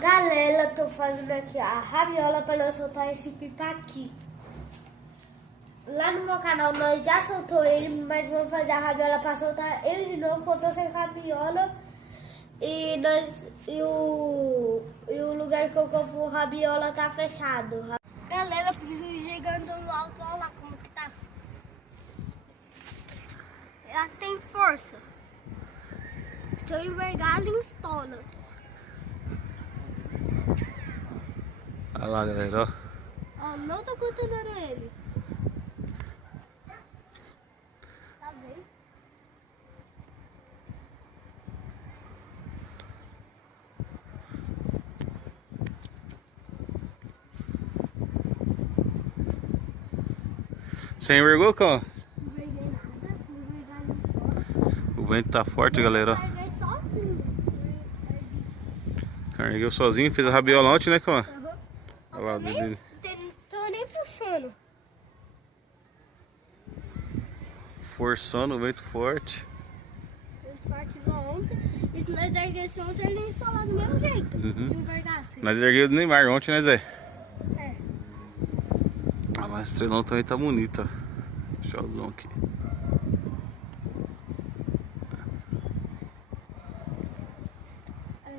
Galera, tô fazendo aqui a rabiola para nós soltar esse pipa aqui. Lá no meu canal nós já soltou ele, mas vamos fazer a rabiola para soltar ele de novo, porque eu tô sem rabiola. E o lugar que eu compro rabiola tá fechado. Galera, preciso chegando no alto, olha lá como que tá. Ela tem força. Se eu envergar, ela estoura. Olha lá, galera, ó. Ó, não tô controlando ele. Tá bem? Você envergou, cão? Não enverguei nada, se não envergar, ele estoura. O vento tá forte, galera, ó. Eu enverguei sozinho. Carreguei sozinho, fez a rabiola ontem, né, cão? Aham. Olha lá, dele. Tô nem puxando. Forçando o vento forte. Muito forte igual ontem. E se nós erguesse ontem, ele ia instalar do mesmo jeito. Uhum. Se envergasse. Nós erguemos do Neymar ontem, né, Zé? É. Ah, mas o estrelão também tá bonito, ó. Showzão aqui.